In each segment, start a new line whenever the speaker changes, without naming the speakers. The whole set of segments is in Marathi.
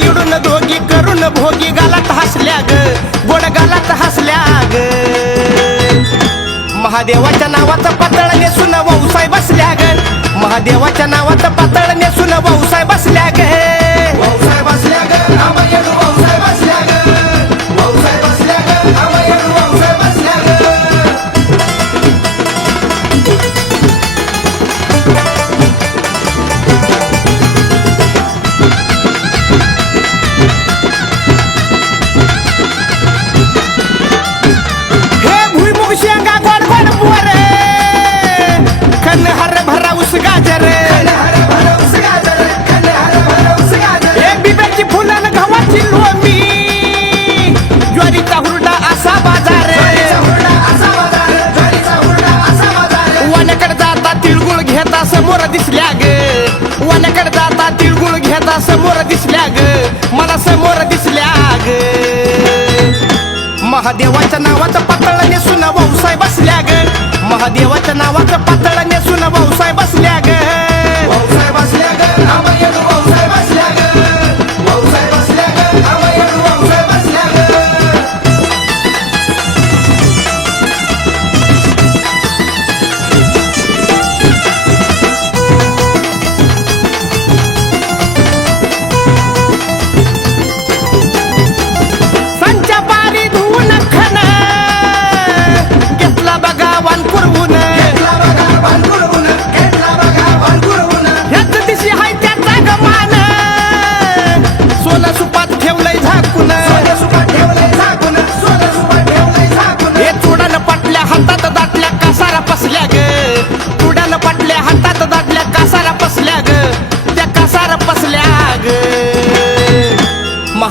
इडून दोघी करून भोगी गालात हसल्या ग गोड गालात हसल्या ग महादेवाच्या नावाचा पातळ नेसून दिसल्या ग वनकड जाता तिळगुळ घेता समोर दिसल्या ग मला समोर दिसल्या ग महादेवाच्या नावाचं पातळ नेसून भाऊसाहेब बसल्या ग महादेवाच्या नावाचं पातळ नेसून भाऊ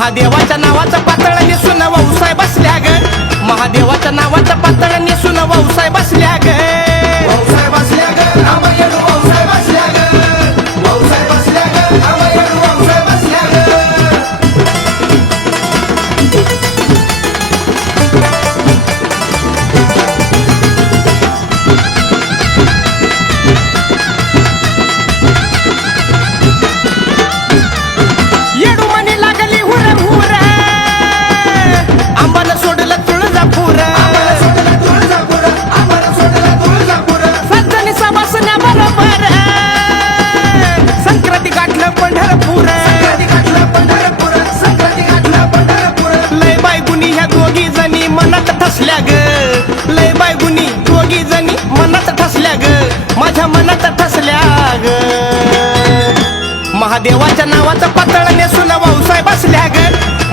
महादेवाच्या नावाचं पातळ दिसून व्यवसाय बसल्या ग. महादेवाच्या नावाचं पंढरपूर. लय बायगुनी ह्या दोघी जणी मनात ठसल्या ग. लय बायगुनी दोघी जणी मनात ठसल्या ग. माझ्या मनात ठसल्या ग. महादेवाच्या नावाचं पातळ नेसून व्यवसाय बसल्या ग.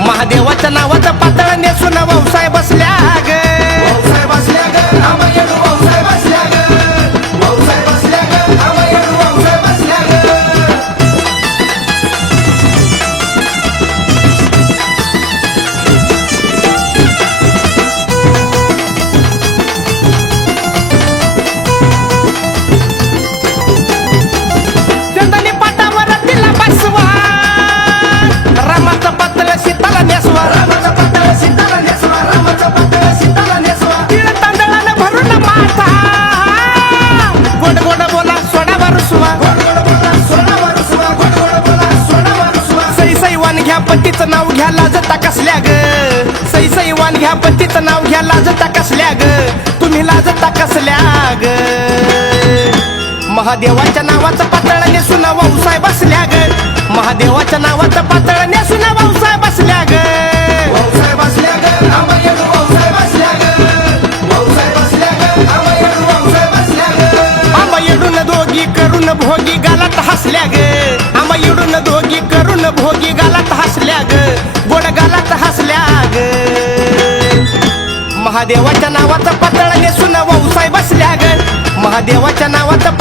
महादेवाच्या नावाचं पातळ नेसून व्यवसाय बसल्या ग. सई पतीचं नाव घ्या लाजता कसल्या ग? सई सई वान घ्या पतीचं नाव घ्या लाजता कसल्या ग? तुम्ही लाजता कसल्या ग? महादेवाच्या नावाचं पातळ नेसून साहेब बसल्या ग. महादेवाच्या नावाचं पातळ नेसून व्यवसाय बसल्या ग.
भाऊसाहेब बसल्या ग भाऊसाहेब बसल्या ग. बसल्या ग
दोघी करून भोगी गालात हसल्या ग. आम्हा येडून दोघी करून भोगी गालात हसल्या ग गोड गालात हसल्या ग महादेवाच्या नावाचं पातळ नेसून वाऊसाय बसल्या ग महादेवाच्या नावाचं